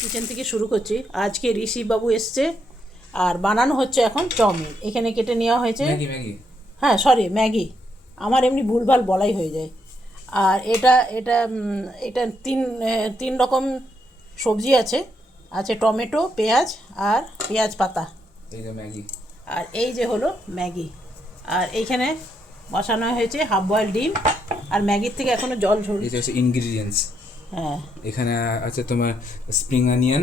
Kitchen থেকে শুরু করছি। আজকে ঋষি বাবু এসছে আর বানানো হচ্ছে এখন চাউমিন। এখানে কেটে নেওয়া হয়েছে ম্যাগি ম্যাগি হ্যাঁ সরি ম্যাগি, আমার এমনি ভুলভাল বলাই হয়ে যায়। আর এটা এটা এটা তিন রকম সবজি আছে, আছে টমেটো, পেঁয়াজ আর পেঁয়াজ পাতা। এই যে ম্যাগি। আর এই যে হলো ম্যাগি। আর এইখানে বসানো হয়েছে হাফ বয়েল ডিম, আর ম্যাগির থেকে এখনও জল এই ঝরছে। যে হচ্ছে ইনগ্রিডিয়েন্টস। হ্যাঁ, এখানে আছে তোমার spring onion,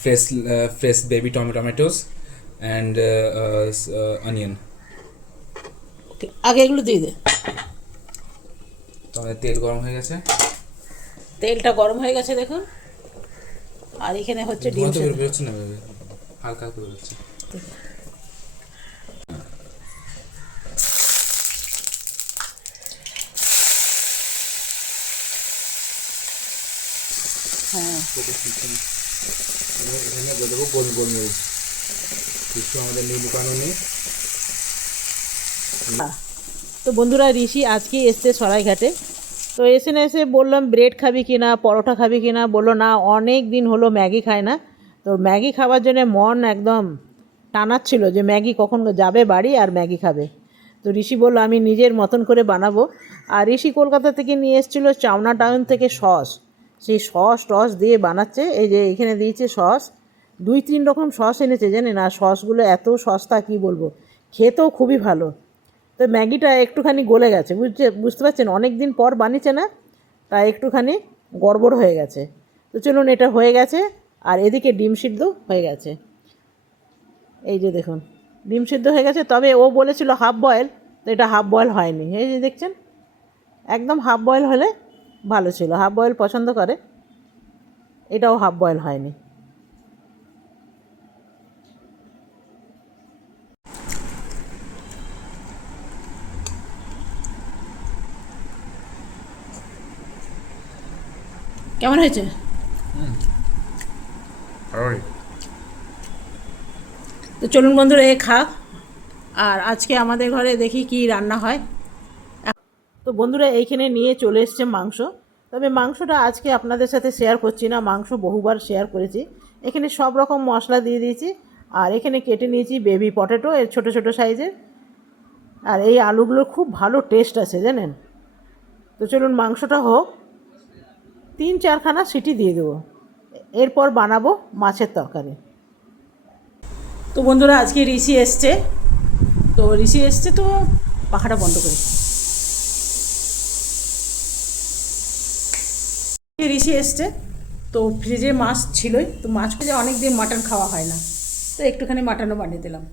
fresh fresh baby tomatoes and onion. Okay, আগে এগুলো দিয়ে দে। তোমাদের তেল গরম হয়ে গেছে, তেলটা গরম হয়ে গেছে দেখুন। আর এখানে হচ্ছে ডিম ধোঁয়া তো সেদ্ধ। বেরোচ্ছে না, হালকা হালকা বেরোচ্ছে। হ্যাঁ, এখানে দিয়ে দেবো গোলমরিচ, কিছু আমাদের নীল লুকানো নেই। তো বন্ধুরা ঋষি আজকে এসছে সরাইঘাটে। তো এসে না এসে বললাম ব্রেড খাবি কি না, পরোটা খাবি কি না, বললো না অনেক দিন হলো ম্যাগি খায় না। তো ম্যাগি খাওয়ার জন্য মন একদম টানাচ্ছিল যে ম্যাগি কখন যাবে বাড়ি আর ম্যাগি খাবে। তো ঋষি বললো আমি নিজের মতন করে বানাবো। আর ঋষি কলকাতা থেকে নিয়ে এসেছিলো চাওনা টাউন থেকে সস, সেই সস টস দিয়ে বানাচ্ছে। এই যে এখানে দিয়েছে সস, 2-3 রকম সস এনেছে জানেন। আর সসগুলো এত সস্তা কি বলবো, খেতেও খুবই ভালো। তো ম্যাগিটা একটুখানি গলে গেছে, বুঝতে পারছেন, অনেক দিন পর বানিয়েছে না, তাই একটুখানি গড়বড় হয়ে গেছে। তো চলুন, এটা হয়ে গেছে। আর এদিকে ডিম সিদ্ধ হয়ে গেছে। এই যে দেখুন ডিম সিদ্ধ হয়ে গেছে, তবে ও বলেছিল হাফ বয়েল, তো এটা হাফ বয়েল হয়নি। এই যে দেখছেন, একদম হাফ বয়েল হলে ভালো ছিল, হাফ বয়েল পছন্দ করে, এটাও হাফ বয়েল হয়নি। কেমন হয়েছে? তো চলুন বন্ধুরা এ খা। আর আজকে আমাদের ঘরে দেখি কি রান্না হয়। তো বন্ধুরা এইখানে নিয়ে চলে এসছে মাংস, তবে মাংসটা আজকে আপনাদের সাথে শেয়ার করছি না, মাংস বহুবার শেয়ার করেছি। এখানে সব রকম মশলা দিয়ে দিয়েছি। আর এখানে কেটে নিয়েছি বেবি পটেটো, এর ছোট ছোট সাইজের। আর এই আলুগুলোর খুব ভালো টেস্ট আছে জানেন। তো চলুন মাংসটা হোক, 3-4খানা সিটি দিয়ে দেবো, এরপর বানাবো মাছের তরকারি। তো বন্ধুরা আজকে ঋষি এসছে, তো পাখাটা বন্ধ করি। ঋষি এসছে, তো ফ্রিজে মাছ ছিলই, তো মাছ খুঁজে অনেক দিন মাটন খাওয়া হয় না, তো একটুখানি মাটনও বানিয়ে দিলাম।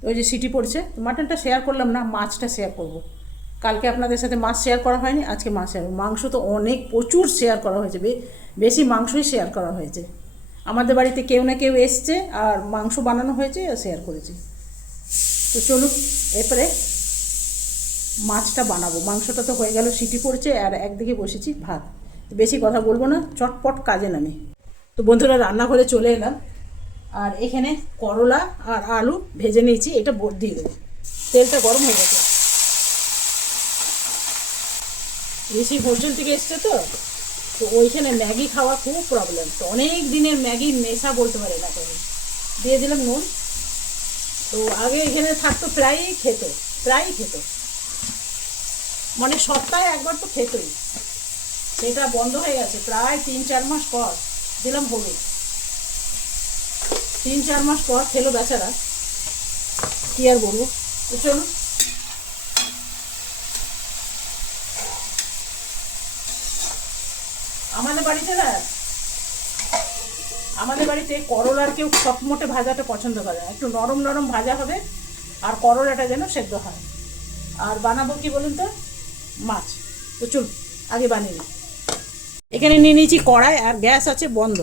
তো ওই যে সিটি পড়ছে, তো মাটনটা শেয়ার করলাম না, মাছটা শেয়ার করব। কালকে আপনাদের সাথে মাছ শেয়ার করা হয়নি, আজকে মাছ শেয়ার। মাংস তো অনেক প্রচুর শেয়ার করা হয়েছে, বেশি মাংসই শেয়ার করা হয়েছে। আমাদের বাড়িতে কেউ না কেউ এসছে আর মাংস বানানো হয়েছে আর শেয়ার করেছি। তো চলুন এরপরে মাছটা বানাবো। মাংসটা তো হয়ে গেল, সিটি পড়ছে, আর একদিকে বসেছি ভাত। বেশি কথা বলবো না, চটপট কাজে নামি। তো বন্ধুরা রান্নাঘরে চলে এলাম। আর এখানে করলা আর আলু ভেজে নিয়েছি, এটা দিয়ে দেবো। তেলটা গরম হয়ে গেছে। ঋষি হোস্টেল থেকে এসছে, তো ওইখানে ম্যাগি খাওয়া খুব প্রবলেম, তো অনেক দিনের ম্যাগির নেশা বলতে পারে না। দিয়ে দিলাম নুন। তো আগে এখানে থাকতো, প্রায়ই খেত, মানে সপ্তাহে একবার তো খেতই। সেটা বন্ধ হয়ে গেছে প্রায় 3-4 মাস পর। দিলাম হলুদ, 3-4 মাস পর খেলো বেচারা, কি আর বলবো। তো চলুন আমাদের বাড়িতে করলার কেউ চটমটে ভাজাটা পছন্দ করে না, একটু নরম নরম ভাজা হবে, আর করলাটা যেন সেদ্ধ হয়। আর বানাবো কি বলুন তো, মাছ। তো চলুন আগে বানিয়ে নিই। এখানে নিয়ে নিয়েছি কড়াই, আর গ্যাস আছে বন্ধ।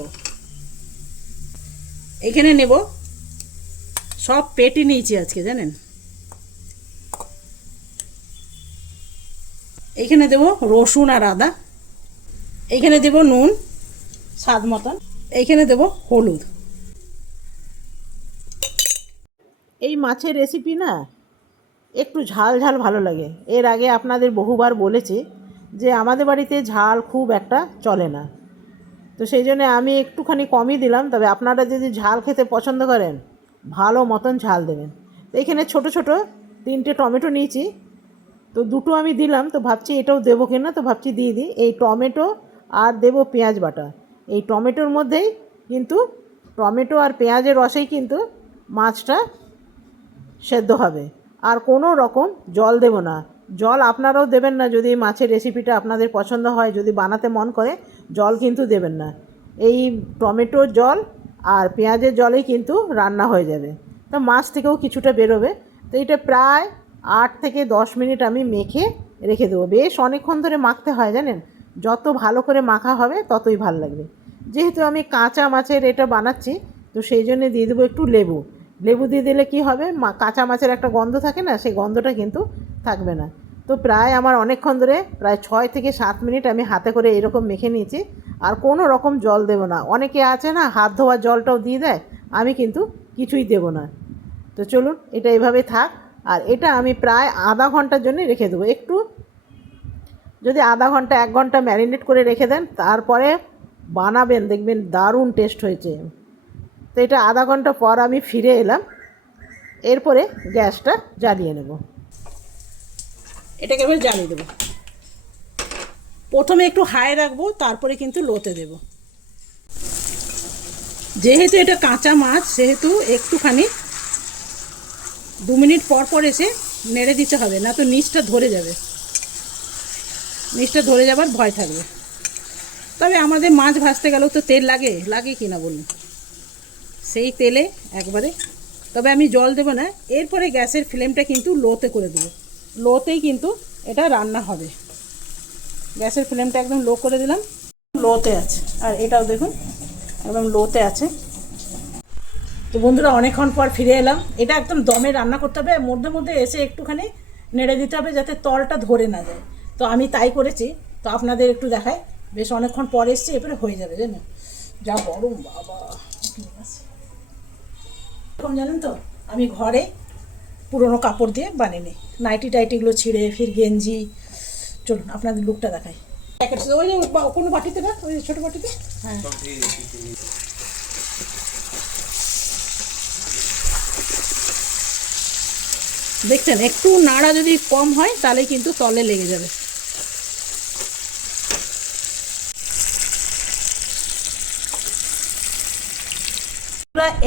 এখানে নেব, সব পেটি নিয়েছি আজকে জানেন। এইখানে দেব রসুন আর আদা, এইখানে দেব নুন স্বাদ মতন, এইখানে দেব হলুদ। এই মাছের রেসিপি না একটু ঝাল ঝাল ভালো লাগে। এর আগে আপনাদের বহুবার বলেছি যে আমাদের বাড়িতে ঝাল খুব একটা চলে না। তো তো সেই জন্য আমি একটুখানি কমই দিলাম, তবে আপনারা যদি ঝাল খেতে পছন্দ করেন ভালো মতন ঝাল দেবেন। তো এখানে ছোট ছোট 3টে টমেটো নিয়েছি, তো 2টো আমি দিলাম, তো ভাবছি এটাও দেবো কিনা, তো ভাবছি দিয়ে দিই। এই টমেটো আর দেবো পেঁয়াজ বাটা। এই টমেটোর মধ্যেই কিন্তু, টমেটো আর পেঁয়াজের রসেই কিন্তু মাছটা সেদ্ধ হবে, আর কোনো রকম জল দেব না। জল আপনারাও দেবেন না, যদি মাছের রেসিপিটা আপনাদের পছন্দ হয়, যদি বানাতে মন করে জল কিন্তু দেবেন না। এই টমেটোর জল আর পেঁয়াজের জলেই কিন্তু রান্না হয়ে যাবে। তো মাছ থেকেও কিছুটা বেরোবে। তো এটা প্রায় 8 থেকে 10 মিনিট আমি মেখে রেখে দেবো। বেশ অনেকক্ষণ ধরে মাখতে হয় জানেন, যত ভালো করে মাখা হবে ততই ভালো লাগবে। যেহেতু আমি কাঁচা মাছের এটা বানাচ্ছি, তো সেই জন্যে দিয়ে দেবো একটু লেবু। লেবু দিয়ে দিলে কি হবে, কাঁচা মাছের একটা গন্ধ থাকে না, সেই গন্ধটা কিন্তু থাকবে না। তো প্রায় আমার অনেকক্ষণ ধরে, প্রায় 6 থেকে 7 মিনিট আমি হাতে করে এরকম মেখে নিয়েছি, আর কোনো রকম জল দেবো না। অনেকে আছে না হাত ধোয়ার জলটাও দিয়ে দেয়, আমি কিন্তু কিছুই দেবো না। তো চলুন এটা এভাবে থাক, আর এটা আমি প্রায় আধা ঘন্টার জন্য রেখে দেবো। একটু যদি আধা ঘন্টা 1 ঘন্টা ম্যারিনেট করে রেখে দেন, তারপরে বানাবেন দেখবেন দারুণ টেস্ট হয়েছে। তো এটা আধা ঘন্টা পর আমি ফিরে এলাম, এরপরে গ্যাসটা জ্বালিয়ে নেব। এটাকে এবার জ্বালিয়ে দেবো। প্রথমে একটু হাই রাখবো, তারপরে কিন্তু লোতে দেব। যেহেতু এটা কাঁচা মাছ, সেহেতু একটুখানি 2 মিনিট পর পর এসে নেড়ে দিতে হবে, না তো নিচটা ধরে যাবে, নিচটা ধরে যাবার ভয় থাকবে। তবে আমাদের মাছ ভাজতে গেলেও তো তেল লাগে, লাগে কি না বলুন, সেই তেলে একবারে। তবে আমি জল দেবো না, এরপরে গ্যাসের ফ্লেমটা কিন্তু লোতে করে দেবো। লোতেই কিন্তু এটা রান্না হবে। গ্যাসের ফ্লেমটা একদম লো করে দিলাম, লোতে আছে, আর এটাও দেখুন একদম লোতে আছে। তো বন্ধুরা অনেকক্ষণ পর ফিরে এলাম। এটা একদম দমে রান্না করতে হবে, মধ্যে মধ্যে এসে একটুখানি নেড়ে দিতে হবে যাতে তলটা ধরে না যায়। তো আমি তাই করেছি, তো আপনাদের একটু দেখাই। বেশ অনেকক্ষণ পর এসছি, এরপরে হয়ে যাবে জানো। যা গরম বাবা, এরকম জানেন তো আমি ঘরে পুরোনো কাপড় দিয়ে বানিয়ে নিই, নাইটি টাইটিগুলো ছিঁড়ে ফির গেঞ্জি। চলুন আপনাদের লুকটা দেখাই। প্যাকেট ওই যে কোনো বাটিতে না, ওই ছোটো বাটিতে। হ্যাঁ দেখছেন, একটু নাড়া যদি কম হয় তাহলে কিন্তু তলে লেগে যাবে।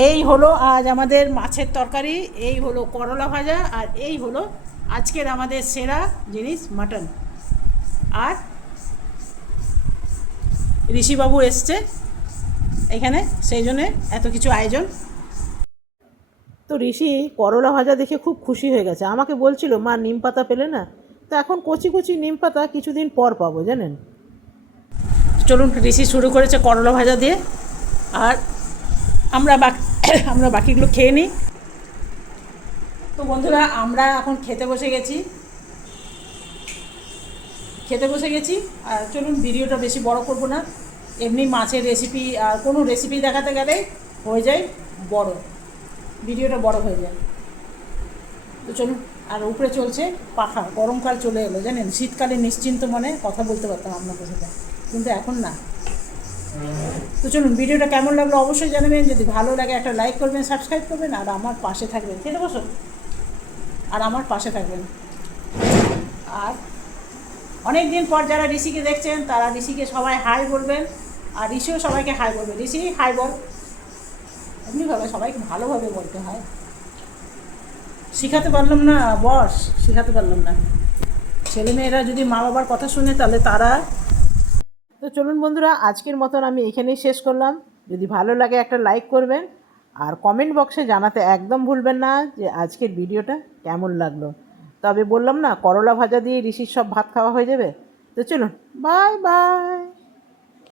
এই হলো আজ আমাদের মাছের তরকারি, এই হলো করলা ভাজা, আর এই হলো আজকের আমাদের সেরা জিনিস মাটন। আর ঋষিবাবু এসছে এখানে, সেই জন্যে এত কিছু আয়োজন। তো ঋষি করলা ভাজা দেখে খুব খুশি হয়ে গেছে, আমাকে বলছিল মা নিম পাতা পেলে না। তো এখন কচি কচি নিম পাতা কিছুদিন পর পাবো জানেন। চলুন ঋষি শুরু করেছে করলা ভাজা দিয়ে, আর আমরা বাকিগুলো খেয়ে নিই। তো বন্ধুরা আমরা এখন খেতে বসে গেছি। আর চলুন ভিডিওটা বেশি বড় করব না, এমনি মাছের রেসিপি আর কোনো রেসিপি দেখাতে গেলে হয়ে যায় বড়, ভিডিওটা বড় হয়ে যায়। তো চলুন, আর উপরে চলছে পাখা, গরমকাল চলে এলো জানেন, শীতকালে নিশ্চিন্ত মনে কথা বলতে পারতাম আপনাদের সাথে, কিন্তু এখন না। তো চলুন ভিডিওটা কেমন লাগলো অবশ্যই জানাবেন, যদি ভালো লাগে একটা লাইক করবেন, সাবস্ক্রাইব করবেন, আর আমার পাশে থাকবেন। খেতে বসো, আর আমার পাশে থাকবেন। আর অনেক দিন পর যারা ঋষিকে দেখছেন তারা ঋষিকে সবাই হাই বলবেন, আর ঋষিও সবাইকে হাই বলবেন। ঋষি হাই বল। এমনিভাবে সবাইকে ভালোভাবে বলতে হয়, শেখাতে পারলাম না বস, শেখাতে পারলাম না। ছেলেমেয়েরা যদি মা বাবার কথা শুনে তাহলে তারা। তো চলুন বন্ধুরা আজকের মতন আমি এখানেই শেষ করলাম। যদি ভালো লাগে একটা লাইক করবেন, আর কমেন্ট বক্সে জানাতে একদম ভুলবেন না যে আজকের ভিডিওটা কেমন লাগলো। তবে বললাম না করলা ভাজা দিয়ে ঋষির সব ভাত খাওয়া হয়ে যাবে। তো চলুন, বাই বাই।